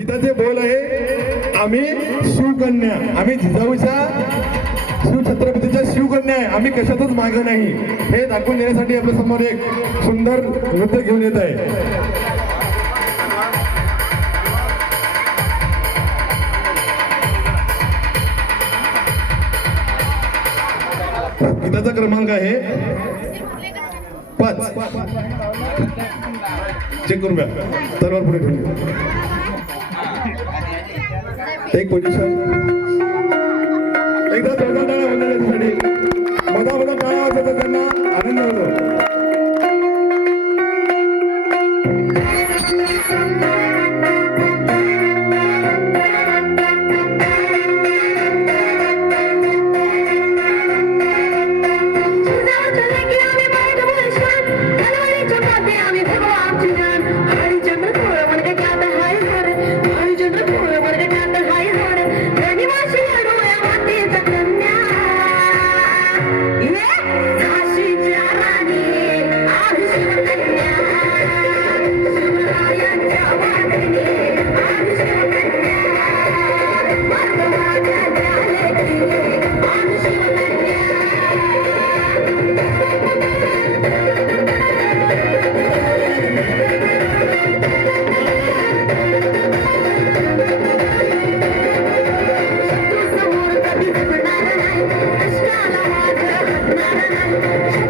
गीताचे बोल आहे आम्ही शिवकन्या. आम्ही जिजाऊच्या शिवछत्रपतीच्या शिवकन्या आहे. आम्ही कशातच माग नाही. हे दाखवून देण्यासाठी आपल्यासमोर एक सुंदर नृत्य घेऊन येत आहे. गीताचा क्रमांक आहे पाच. चेक करून घ्या तलवार पुढे ठेवून एक पोझिशन एकदा दोघा टाळ्या वाजल्या त्याच्यासाठी मधा मधा टाळा वाजवतो त्यांना आनंद होतो.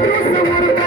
शिवरायांच्या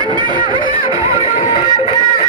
அண்ணா அண்ணா